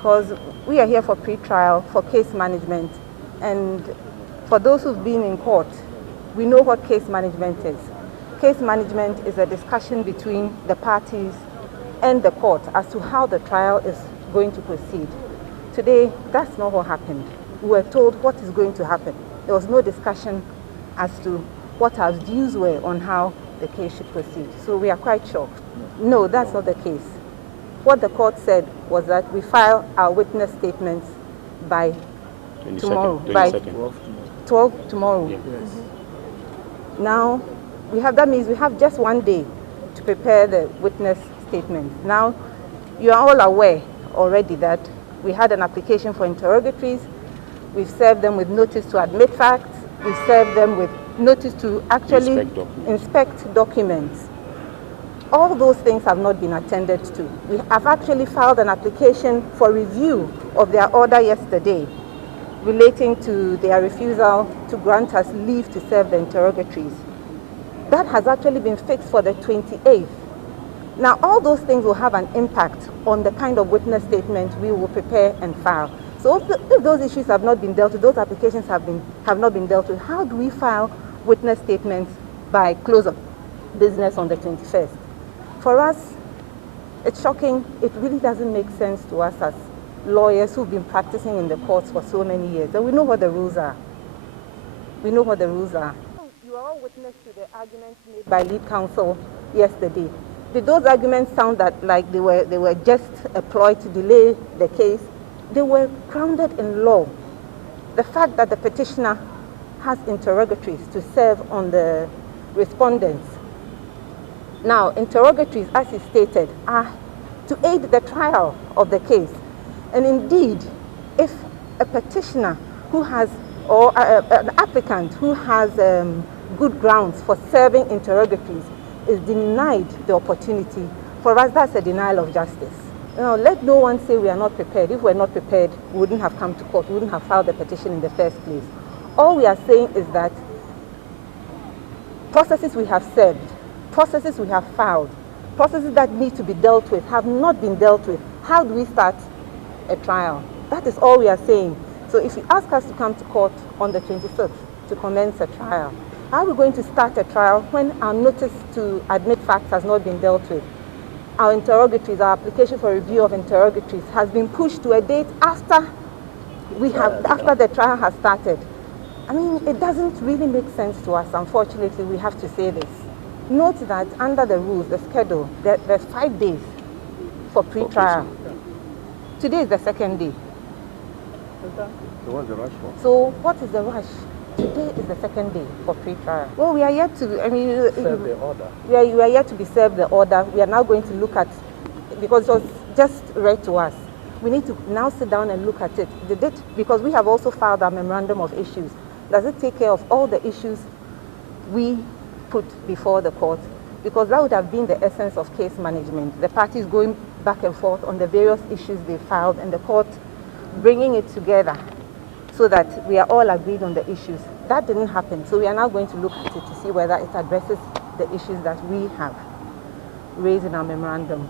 because we are here for pre-trial, for case management, and for those who've been in court, we know what case management is. Case management is a discussion between the parties and the court as to how the trial is going to proceed. Today, that's not what happened. We were told what is going to happen. There was no discussion as to what our views were on how the case should proceed. So we are quite shocked. No, that's not the case. What the court said was that we file our witness statements by tomorrow, by 12 tomorrow. Yes. Now, that means we have just one day to prepare the witness statements. Now, you are all aware already that we had an application for interrogatories. We've served them with notice to admit facts. We've served them with notice to actually inspect documents. All those things have not been attended to. We have actually filed an application for review of their order yesterday relating to their refusal to grant us leave to serve the interrogatories. That has actually been fixed for the 28th. Now, all those things will have an impact on the kind of witness statement we will prepare and file. So if those issues have not been dealt with, those applications have not been dealt with, how do we file witness statements by close of business on the 21st? For us, it's shocking. It really doesn't make sense to us as lawyers who've been practicing in the courts for so many years. And we know what the rules are. We know what the rules are. You are all witness to the arguments made by lead counsel yesterday. Did those arguments sound like they were just a ploy to delay the case? They were grounded in law. The fact that the petitioner has interrogatories to serve on the respondents. Now, interrogatories, as he stated, are to aid the trial of the case. And indeed, if a petitioner who has, or an applicant who has good grounds for serving interrogatories is denied the opportunity, for us that's a denial of justice. Let no one say we are not prepared. If we're not prepared, we wouldn't have come to court, we wouldn't have filed the petition in the first place. All we are saying is that processes we have served, processes we have filed, processes that need to be dealt with have not been dealt with. How do we start a trial? That is all we are saying. So if you ask us to come to court on the 26th to commence a trial, how are we going to start a trial when our notice to admit facts has not been dealt with? Our interrogatories, our application for review of interrogatories has been pushed to a date after the trial has started. I mean, it doesn't really make sense to us. Unfortunately, we have to say this. Note that under the rules, the schedule, there's 5 days for pre-trial. Today is the second day. So what's the rush for? So what is the rush? Today is the second day for pre-trial. Well, we are yet to, serve the order. We are yet to be served the order. We are now going to look at, because it was just read to us, we need to now sit down and look at it. Because we have also filed our memorandum of issues. Does it take care of all the issues we put before the court? Because that would have been the essence of case management. The parties going back and forth on the various issues they filed and the court bringing it together so that we are all agreed on the issues. That didn't happen. So we are now going to look at it to see whether it addresses the issues that we have raised in our memorandum.